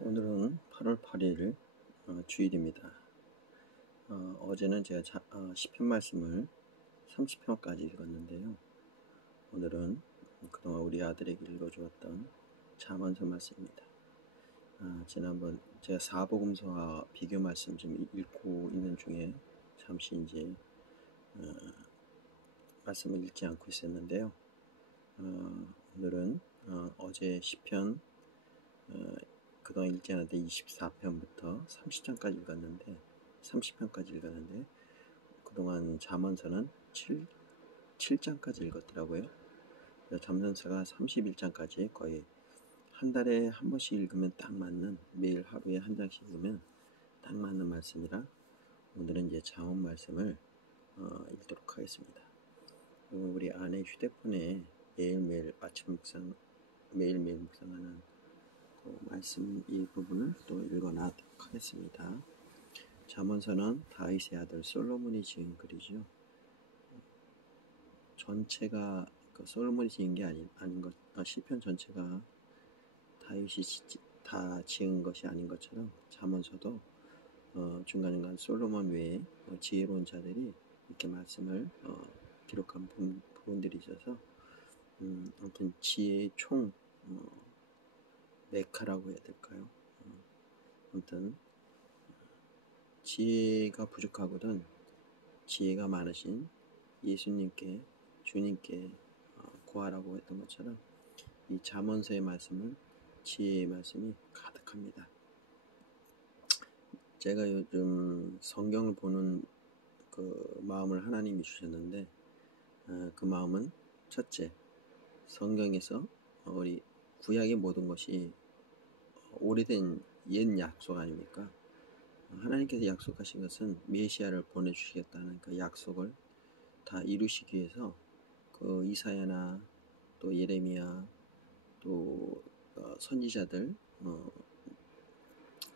오늘은 8월 8일 주일입니다. 어제는 제가 시편 말씀을 30편까지 읽었는데요. 오늘은 그동안 우리 아들에게 읽어주었던 잠언서 말씀입니다. 지난번 제가 사복음서와 비교 말씀 좀 읽고 있는 중에 잠시 이제 말씀을 읽지 않고 있었는데요. 오늘은 어제 시편 그동안 읽지 않았는데 24편부터 30편까지 읽었는데 그동안 잠언서는 7장까지 읽었더라고요. 잠언서가 31장까지 거의 한 달에 한 번씩 읽으면 딱 맞는, 매일 하루에 한 장씩 읽으면 딱 맞는 말씀이라 오늘은 이제 잠언 말씀을 읽도록 하겠습니다. 우리 아내 휴대폰에 매일매일 아침 묵상, 매일매일 묵상하는 말씀 이 부분을 또 읽어나도록 하겠습니다. 잠언서는 다윗의 아들 솔로몬이 지은 글이죠. 전체가 솔로몬이 지은 게 아닌 것, 시편 전체가 다윗이 다 지은 것이 아닌 것처럼 잠언서도 중간중간 솔로몬 외에 지혜로운 자들이 이렇게 말씀을 기록한 부분들이 있어서 아무튼 지혜의 총 메카라고 해야 될까요? 아무튼 지혜가 부족하거든 지혜가 많으신 예수님께, 주님께 구하라고 했던 것처럼 이 잠언서의 말씀은 지혜의 말씀이 가득합니다. 제가 요즘 성경을 보는 그 마음을 하나님이 주셨는데 그 마음은 첫째, 성경에서 우리 구약의 모든 것이 오래된 옛 약속 아닙니까? 하나님께서 약속하신 것은 메시아를 보내주시겠다는 그 약속을 다 이루시기 위해서 그 이사야나 또 예레미야 또 선지자들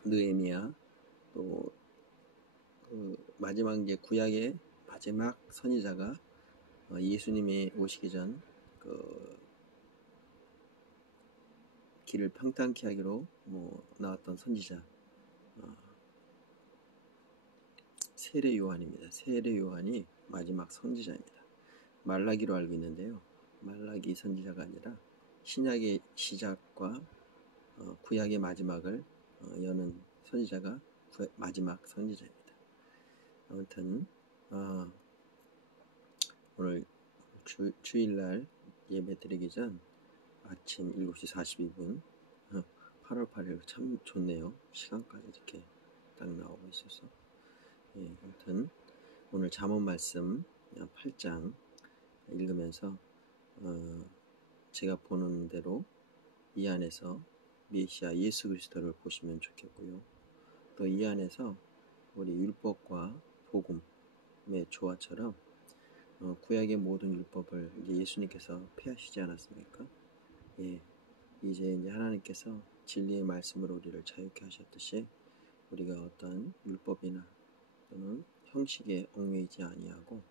느헤미야 또 그 마지막 이제 구약의 마지막 선지자가 예수님이 오시기 전 그 길을 평탄케 하기로 나왔던 선지자 세례 요한입니다. 세례 요한이 마지막 선지자입니다. 말라기로 알고 있는데요. 말라기 선지자가 아니라 신약의 시작과 구약의 마지막을 여는 선지자가 마지막 선지자입니다. 아무튼 오늘 주일날 예배 드리기 전 아침 7시 42분 8월 8일 참 좋네요. 시간까지 이렇게 딱 나오고 있어서 아무튼 오늘 잠언 말씀 8장 읽으면서 제가 보는 대로 이 안에서 메시아 예수 그리스도를 보시면 좋겠고요. 또 이 안에서 우리 율법과 복음의 조화처럼 구약의 모든 율법을 이제 예수님께서 폐하시지 않았습니까? 이제 하나님께서 진리의 말씀으로 우리를 자유케 하셨듯이 우리가 어떤 율법이나 또는 형식에 얽매이지 아니하고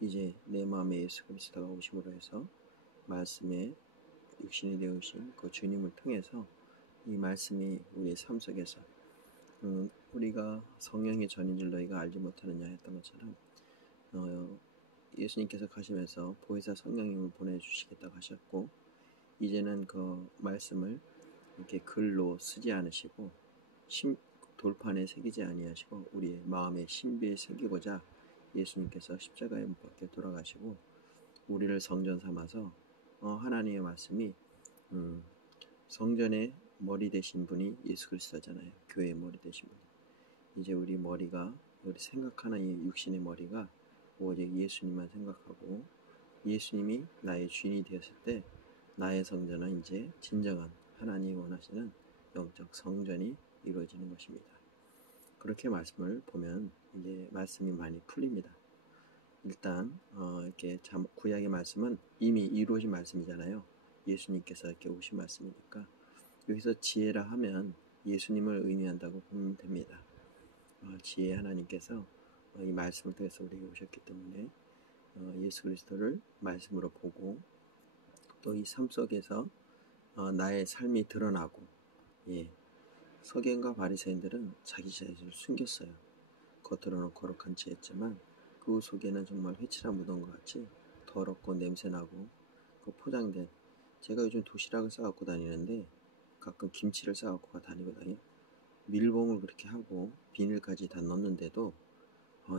이제 내 마음에 예수 그리스도가 오심으로 해서 말씀에 육신이 되으신 그 주님을 통해서 이 말씀이 우리의 삶 속에서 우리가 성령의 전인 줄 너희가 알지 못하느냐 했던 것처럼 예수님께서 가시면서 보혜사 성령님을 보내주시겠다고 하셨고 이제는 그 말씀을 이렇게 글로 쓰지 않으시고 돌판에 새기지 아니하시고 우리의 마음의 신비에 새기고자 예수님께서 십자가에 못 박혀 돌아가시고 우리를 성전 삼아서 하나님의 말씀이 성전의 머리 되신 분이 예수 그리스도잖아요. 교회의 머리 되신 분이. 이제 우리 머리가 우리 생각하는 이 육신의 머리가 오직 예수님만 생각하고 예수님이 나의 주인이 되었을 때 나의 성전은 이제 진정한 하나님이 원하시는 영적 성전이 이루어지는 것입니다. 그렇게 말씀을 보면 이제 말씀이 많이 풀립니다. 일단 이렇게 구약의 말씀은 이미 이루어진 말씀이잖아요. 예수님께서 이렇게 오신 말씀이니까 여기서 지혜라 하면 예수님을 의미한다고 보면 됩니다. 지혜 하나님께서 이 말씀을 통해서 우리에게 오셨기 때문에 예수 그리스도를 말씀으로 보고 또 이 삶 속에서 나의 삶이 드러나고 서기관과 바리새인들은 자기 자신을 숨겼어요. 겉으로는 거룩한 채 했지만 그 속에는 정말 회칠한 무덤과 같이 더럽고 냄새나고 그 포장된, 제가 요즘 도시락을 싸갖고 다니는데 가끔 김치를 싸갖고 다니거든요. 밀봉을 그렇게 하고 비닐까지 다 넣는데도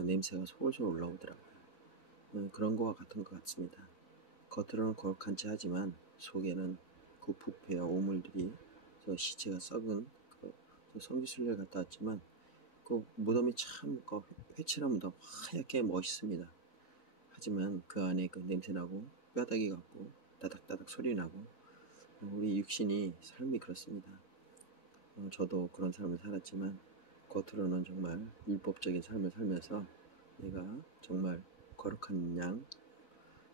냄새가 솔솔 올라오더라고요. 그런 거와 같은 것 같습니다. 겉으로는 거룩한 채 하지만 속에는 그 부패와 오물들이, 저 시체가 썩은 그 성지순례를 갔다 왔지만 그 무덤이 참 회칠한 무덤, 하얗게 멋있습니다. 하지만 그 안에 그 냄새나고 뼈다귀 같고 따닥따닥 소리 나고, 우리 육신이 삶이 그렇습니다. 저도 그런 삶을 살았지만 겉으로는 정말 율법적인 삶을 살면서 내가 정말 거룩한 양,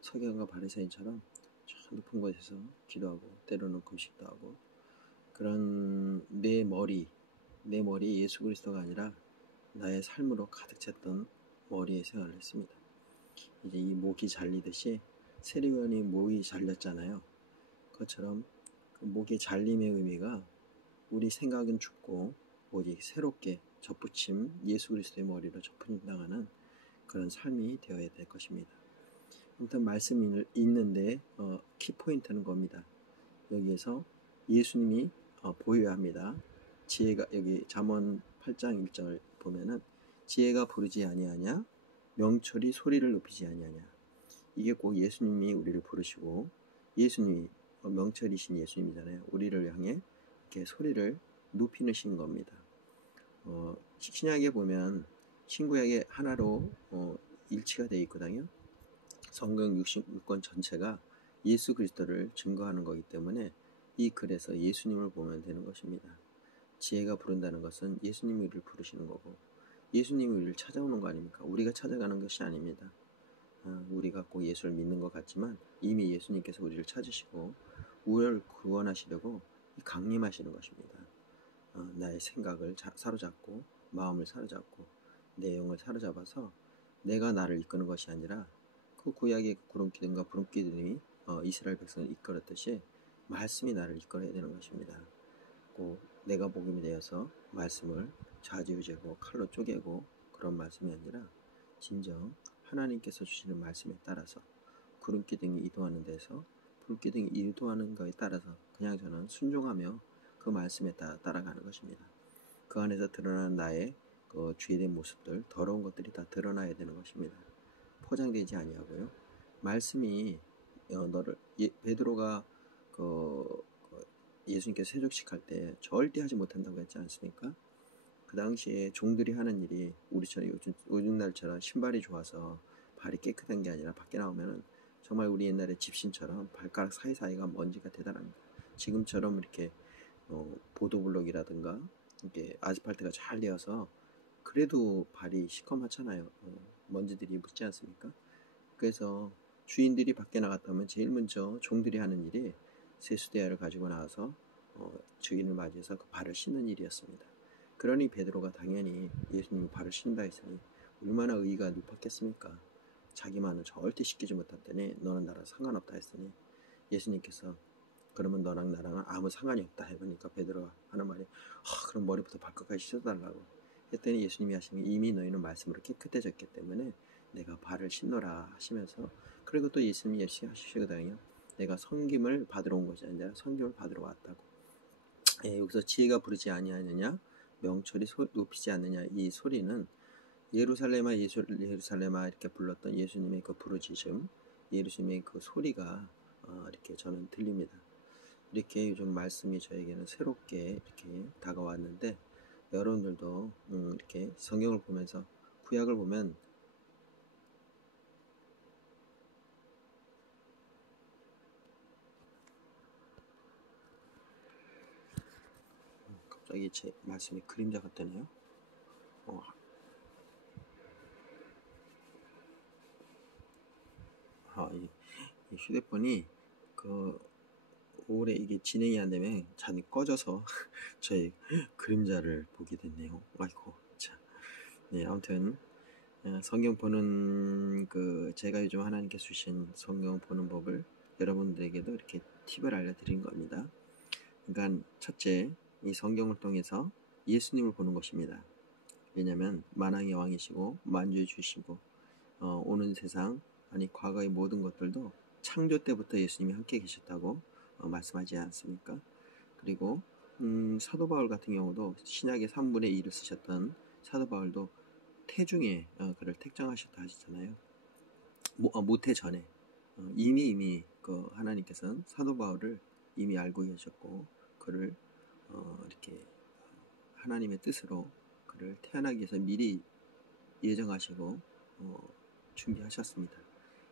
서기관과 바리새인처럼 저 높은 곳에서 기도하고 때로는 금식도 하고, 그런 내 머리에 예수 그리스도가 아니라 나의 삶으로 가득 찼던 머리에 생활을 했습니다. 이제 이 목이 잘리듯이 세리원이 목이 잘렸잖아요. 그것처럼 그 목의 잘림의 의미가 우리 생각은 죽고 오직 새롭게 접붙임 예수 그리스도의 머리로 접붙임당하는 그런 삶이 되어야 될 것입니다. 아무튼 말씀이 있는데 키포인트는 겁니다. 여기에서 예수님이 보여야 합니다. 지혜가, 여기 잠언 8장 1절 보면은 지혜가 부르지 아니하냐, 명철이 소리를 높이지 아니하냐. 이게 꼭 예수님이 우리를 부르시고, 예수님이 명철이신 예수님이잖아요. 우리를 향해 이렇게 소리를 높이는 신 겁니다. 신약에 보면 신구약에 하나로 일치가 되어 있거든요. 성경 66권 전체가 예수 그리스도를 증거하는 거기 때문에 이 글에서 예수님을 보면 되는 것입니다. 지혜가 부른다는 것은 예수님이 우리를 부르시는 거고, 예수님이 우리를 찾아오는 거 아닙니까? 우리가 찾아가는 것이 아닙니다. 우리가 꼭 예수를 믿는 것 같지만 이미 예수님께서 우리를 찾으시고 우리를 구원하시려고 강림하시는 것입니다. 나의 생각을 사로잡고 마음을 사로잡고 내 영을 사로잡아서 내가 나를 이끄는 것이 아니라 그 구약의 구름기둥과 부름기둥이 이스라엘 백성을 이끌었듯이 말씀이 나를 이끌어야 되는 것입니다. 꼭 내가 복음이 되어서 말씀을 좌지우지하고 칼로 쪼개고 그런 말씀이 아니라 진정 하나님께서 주시는 말씀에 따라서 구름기둥이 이동하는 데서 불기둥이 이동하는 것에 따라서 그냥 저는 순종하며 그 말씀에 따라가는 것입니다. 그 안에서 드러나는 나의 그 죄된 모습들, 더러운 것들이 다 드러나야 되는 것입니다. 포장되지 아니하고요. 말씀이 너를 베드로가 예수님께서 세족식할 때 절대 하지 못한다고 했지 않습니까? 그 당시에 종들이 하는 일이 우리처럼 요즘날처럼 신발이 좋아서 발이 깨끗한 게 아니라 밖에 나오면은 정말 우리 옛날에 집신처럼 발가락 사이사이가 먼지가 대단합니다. 지금처럼 이렇게 보도블록이라든가 이렇게 아스팔트가 잘 되어서 그래도 발이 시커멓잖아요. 먼지들이 묻지 않습니까? 그래서 주인들이 밖에 나갔다면 제일 먼저 종들이 하는 일이 세수대야를 가지고 나와서 주인을 맞이해서 그 발을 씻는 일이었습니다. 그러니 베드로가 당연히 예수님이 발을 씻는다 했으니 얼마나 의의가 높았겠습니까? 자기만은 절대 씻기지 못했더니 너는 나랑 상관없다 했으니 예수님께서 그러면 너랑 나랑은 아무 상관이 없다 해보니까 베드로가 하는 말이 그럼 머리부터 발끝까지 씻어달라고 했더니 예수님이 하시는 이미 너희는 말씀으로 깨끗해졌기 때문에 내가 발을 씻노라 하시면서, 그리고 또 예수님이 하시거든요. 내가 섬김을 받으러 온 것이 아니라 섬김을 받으러 왔다고. 여기서 지혜가 부르지 아니하느냐, 명철이 높이지 않느냐, 이 소리는 예루살렘아 예루살렘아 이렇게 불렀던 예수님의 그 부르짖음, 예수님의 그 소리가 이렇게 저는 들립니다. 이렇게 요즘 말씀이 저에게는 새롭게 이렇게 다가왔는데, 여러분들도 이렇게 성경을 보면서 구약을 보면 갑자기 제 말씀이 그림자가 뜨네요. 이 휴대폰이 오래 이게 진행이 안 되면 잔이 꺼져서 저의 그림자를 보게 됐네요. 아이고 참. 네, 아무튼 성경 보는 제가 요즘 하나님께서 주신 성경 보는 법을 여러분들에게도 이렇게 팁을 알려드린 겁니다. 그러니까 첫째, 이 성경을 통해서 예수님을 보는 것입니다. 왜냐하면 만왕의 왕이시고 만주의 주시고 오는 세상 아니 과거의 모든 것들도 창조 때부터 예수님이 함께 계셨다고 말씀하지 않습니까? 그리고 사도 바울 같은 경우도 신약의 3분의 1을 쓰셨던 사도 바울도 태중에 그를 택정하셨다 하시잖아요. 모태 전에 이미 그 하나님께서는 사도 바울을 이미 알고 계셨고 그를 이렇게 하나님의 뜻으로 그를 태어나기 위해서 미리 예정하시고 준비하셨습니다.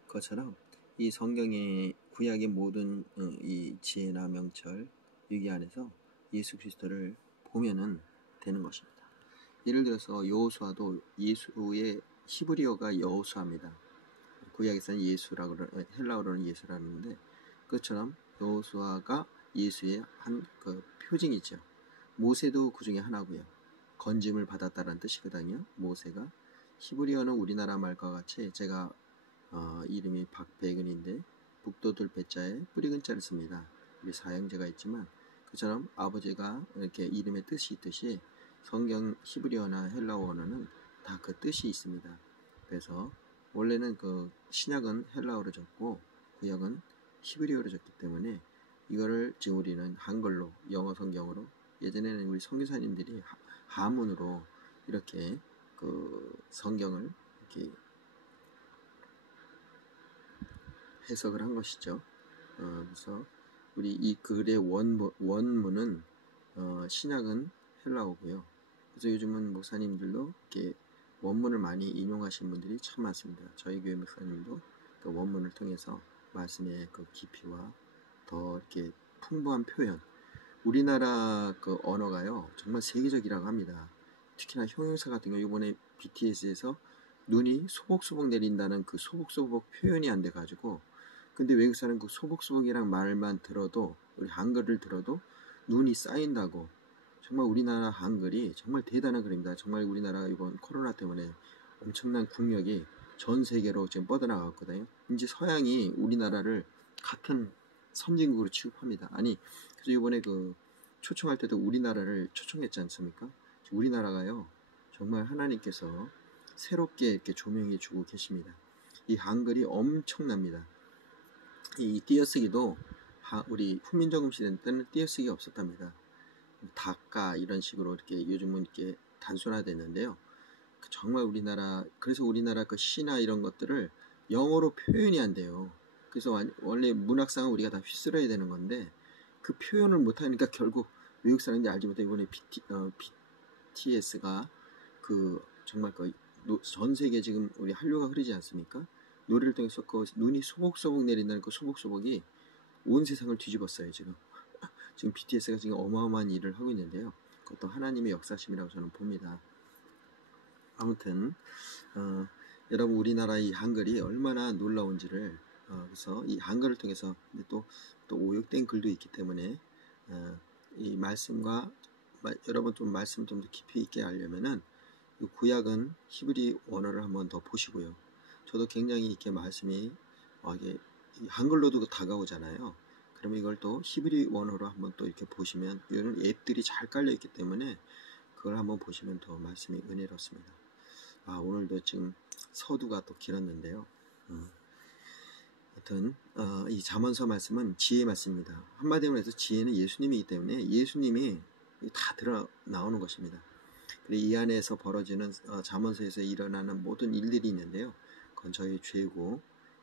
그것처럼 이 성경의 구약의 모든 이 지혜나 명철 여기 안에서 예수 그리스도를 보면은 되는 것입니다. 예를 들어서 여호수아도 예수의 히브리어가 여호수아입니다. 구약에서는 예수라고 헬라어로는 예수라는데 그것처럼 여호수아가 예수의 한 그 표징이죠. 모세도 그 중에 하나고요. 건짐을 받았다라는 뜻이거든요. 모세가 히브리어는 우리나라 말과 같이 제가 이름이 박배근인데 북도들 배자에 뿌리근자를 씁니다. 우리 사형제가 있지만 그처럼 아버지가 이렇게 이름의 뜻이 있듯이 성경 히브리어나 헬라어 언어는 다 그 뜻이 있습니다. 그래서 원래는 그 신약은 헬라어로 적고 구약은 히브리어로 적기 때문에 이거를 지금 우리는 한글로 영어 성경으로 예전에는 우리 선교사님들이 한문으로 이렇게 그 성경을 이렇게 해석을 한 것이죠. 그래서 우리 이 글의 원문은 신약은 헬라어고요. 그래서 요즘은 목사님들도 이렇게 원문을 많이 인용하신 분들이 참 많습니다. 저희 교회 목사님도 그 원문을 통해서 말씀의 그 깊이와 더 이렇게 풍부한 표현, 우리나라 그 언어가요 정말 세계적이라고 합니다. 특히나 형용사 같은 경우 이번에 BTS에서 눈이 소복소복 내린다는 그 소복소복 표현이 안 돼가지고 근데 외국 사람 그 소복소복이란 말만 들어도 우리 한글을 들어도 눈이 쌓인다고 정말 우리나라 한글이 정말 대단한 글입니다. 정말 우리나라 이번 코로나 때문에 엄청난 국력이 전 세계로 지금 뻗어나갔거든요. 이제 서양이 우리나라를 같은 선진국으로 취급합니다. 아니 그래서 이번에 그 초청할 때도 우리나라를 초청했지 않습니까? 우리나라가요 정말 하나님께서 새롭게 이렇게 조명해 주고 계십니다. 이 한글이 엄청납니다. 이 띄어쓰기도 우리 훈민정음 시대 때는 띄어쓰기가 없었답니다. 다까 이런 식으로 이렇게 요즘은 이렇게 단순화됐는데요. 정말 우리나라 그래서 우리나라 그 시나 이런 것들을 영어로 표현이 안 돼요. 그래서 원래 문학상은 우리가 다 휩쓸어야 되는 건데 그 표현을 못하니까 결국 외국 사람들이 알지 못해 이번에 BTS가 그 정말 그 전 세계 지금 우리 한류가 흐르지 않습니까? 노래를 통해서 그 눈이 소복소복 내린다는 그 소복소복이 온 세상을 뒤집었어요 지금. 지금 BTS가 지금 어마어마한 일을 하고 있는데요. 그것도 하나님의 역사심이라고 저는 봅니다. 아무튼 여러분 우리나라 이 한글이 얼마나 놀라운지를 그래서 이 한글을 통해서 근데 또 오역된 글도 있기 때문에 이 말씀과 여러분 좀 말씀 좀 더 깊이 있게 알려면은 이 구약은 히브리 원어를 한번 더 보시고요. 저도 굉장히 이렇게 말씀이 이게 한글로도 다가오잖아요. 그러면 이걸 또 히브리 원어로 한번 또 이렇게 보시면 이런 앱들이 잘 깔려 있기 때문에 그걸 한번 보시면 더 말씀이 은혜롭습니다. 오늘도 지금 서두가 또 길었는데요. 하여튼 이 잠언서 말씀은 지혜의 말씀입니다. 한마디로 해서 지혜는 예수님이기 때문에 예수님이 다 드러 나오는 것입니다. 그리고 이 안에서 벌어지는 잠언서에서 일어나는 모든 일들이 있는데요. 그건 저희 죄고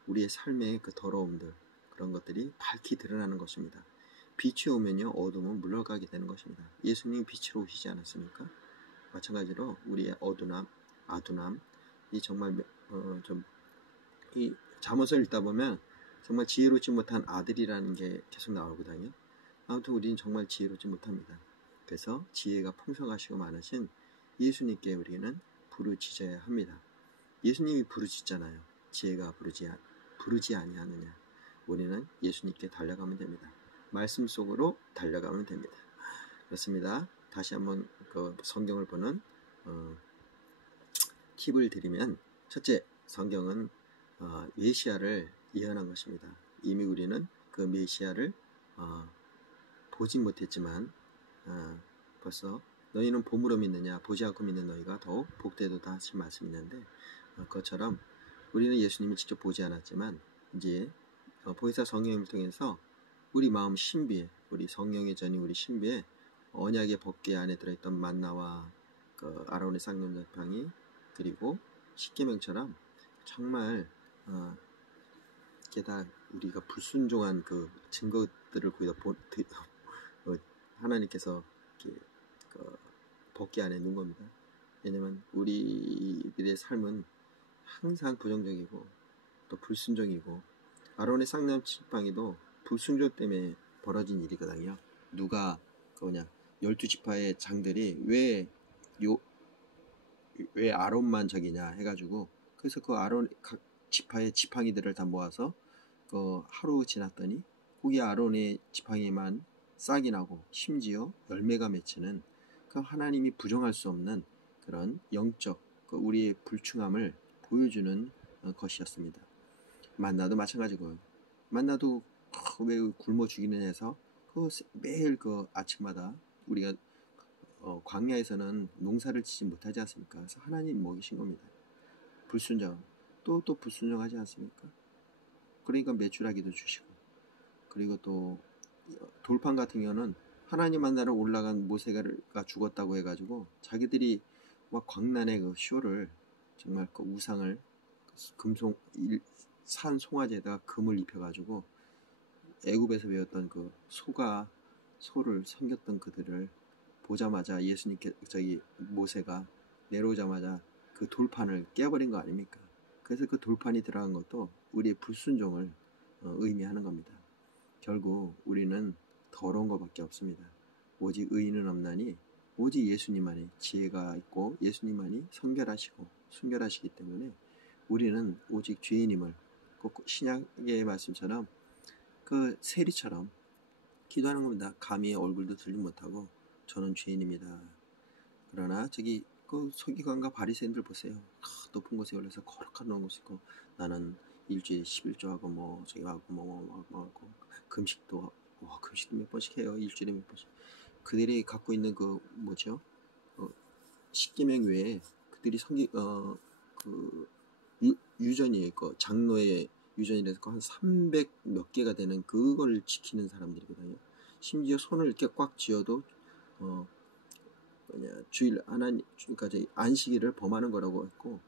우리의 삶의 그 더러움들 그런 것들이 밝히 드러나는 것입니다. 빛이 오면요 어둠은 물러가게 되는 것입니다. 예수님이 빛으로 오시지 않았습니까? 마찬가지로 우리의 어두남, 아두남 이 정말 이 잠언서 읽다 보면 정말 지혜롭지 못한 아들이라는 게 계속 나오거든요. 아무튼 우리는 정말 지혜롭지 못합니다. 그래서 지혜가 풍성하시고 많으신 예수님께 우리는 부르짖어야 합니다. 예수님이 부르짖잖아요. 지혜가 부르지 아니하느냐. 우리는 예수님께 달려가면 됩니다. 말씀 속으로 달려가면 됩니다. 그렇습니다. 다시 한번 그 성경을 보는 팁을 드리면 첫째, 성경은 메시아를 예언한 것입니다. 이미 우리는 그 메시아를 보진 못했지만 벌써 너희는 봄으로 믿느냐 보지 않고 믿는 너희가 더욱 복되도다 하신 말씀이 있는데 그것처럼 우리는 예수님을 직접 보지 않았지만 이제 보혜사 성령을 통해서 우리 마음 신비에 우리 성령의 전이 우리 신비에 언약의 법궤 안에 들어있던 만나와 그 아론의 쌍용자팡이 그리고 십계명처럼 정말 게다 우리가 불순종한 그 증거들을 거기다 하나님께서 이렇게 법궤 안에 넣은 겁니다. 왜냐면 우리들의 삶은 항상 부정적이고 또 불순종이고 아론의 쌍용자팡이도 불순종 때문에 벌어진 일이거든요. 누가 그거냐 12지파의 장들이 왜 아론만 저기냐 해가지고 그래서 그 아론 각 지파의 지팡이들을 다 모아서 그 하루 지났더니 거기 아론의 지팡이만 싹이 나고 심지어 열매가 맺히는 그 하나님이 부정할 수 없는 그런 영적 그 우리의 불충함을 보여주는 것이었습니다. 만나도 마찬가지고요. 만나도 왜 굶어 죽이는 해서 그 매일 그 아침마다 우리가 광야에서는 농사를 짓지 못하지 않습니까? 그래서 하나님 먹이신 겁니다. 불순종 또 불순종하지 않습니까? 그러니까 매출하기도 주시고 그리고 또 돌판 같은 경우는 하나님 만나러 올라간 모세가 죽었다고 해가지고 자기들이 막 광란의 그 쇼를 정말 그 우상을 산 송아지에다가 금을 입혀가지고 애굽에서 배웠던 그 소를 섬겼던 그들을 보자마자 예수님께 모세가 내려오자마자 그 돌판을 깨버린 거 아닙니까? 그래서 그 돌판이 들어간 것도 우리의 불순종을 의미하는 겁니다. 결국 우리는 더러운 것밖에 없습니다. 오직 의인은 없나니 오직 예수님만이 지혜가 있고 예수님만이 성결하시고 순결하시기 때문에 우리는 오직 죄인임을 신약의 말씀처럼 그 세리처럼 기도하는 겁니다. 감히 얼굴도 들지 못하고 저는 죄인입니다. 그러나 저기 그 서기관과 바리새인들 보세요. 높은 곳에 올라서 거룩한 곳이 있고 나는 일주일에 11조하고 뭐 저기 하고 뭐 하고 금식도 몇 번씩 해요. 일주일에 몇 번씩. 그들이 갖고 있는 그 뭐죠? 십계명 외에 그들이 그 유전이 그 장로의 유전이라서 한 300 몇 개가 되는 그걸 지키는 사람들이거든요. 심지어 손을 이렇게 꽉 쥐어도 주일 하나님 그러니까 안식일을 범하는 거라고 했고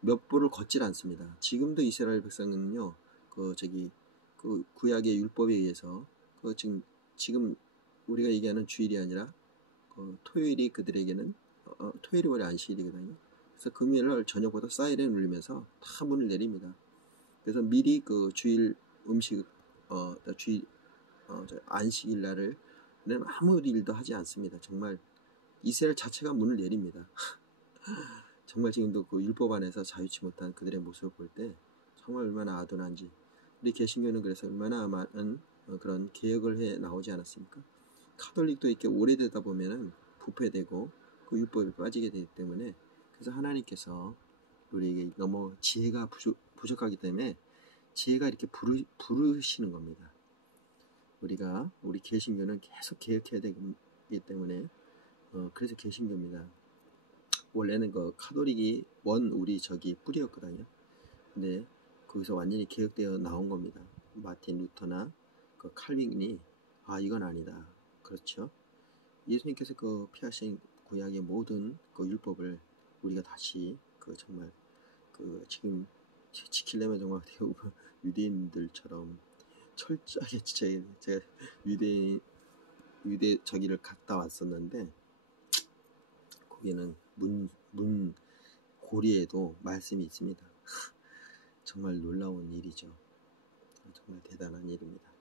몇步를 걷질 않습니다. 지금도 이스라엘 백성은요 그 구약의 율법에 의해서 지금 우리가 얘기하는 주일이 아니라 토요일이 그들에게는 토요일이 원래 안식일이거든요. 그래서 금요일날 저녁보다 사이렌 울리면서 다 문을 내립니다. 그래서 미리 그 주일 음식 주일 안식일 날은 아무 일도 하지 않습니다. 정말 이스라엘 자체가 문을 내립니다. 정말 지금도 그 율법 안에서 자유치 못한 그들의 모습을 볼 때 정말 얼마나 아둔한지 우리 개신교는 그래서 얼마나 많은 그런 개혁을 해 나오지 않았습니까? 카톨릭도 이렇게 오래되다 보면은 부패되고 그 율법에 빠지게 되기 때문에 그래서 하나님께서 우리에게 너무 지혜가 부족하기 때문에 지혜가 이렇게 부르시는 겁니다. 우리 개신교는 계속 개혁해야 되기 때문에 그래서 개신교입니다. 원래는 그 카톨릭이 우리 뿌리였거든요. 근데 거기서 완전히 개혁되어 나온 겁니다. 마틴 루터나 그 칼빈이 이건 아니다. 그렇죠. 예수님께서 그 피하신 구약의 모든 그 율법을 우리가 다시 정말 지금 지키려면 정말 유대인들처럼 철저하게 제가 유대 저기를 갔다 왔었는데 거기는 문 고리에도 말씀이 있습니다. 정말 놀라운 일이죠. 정말 대단한 일입니다.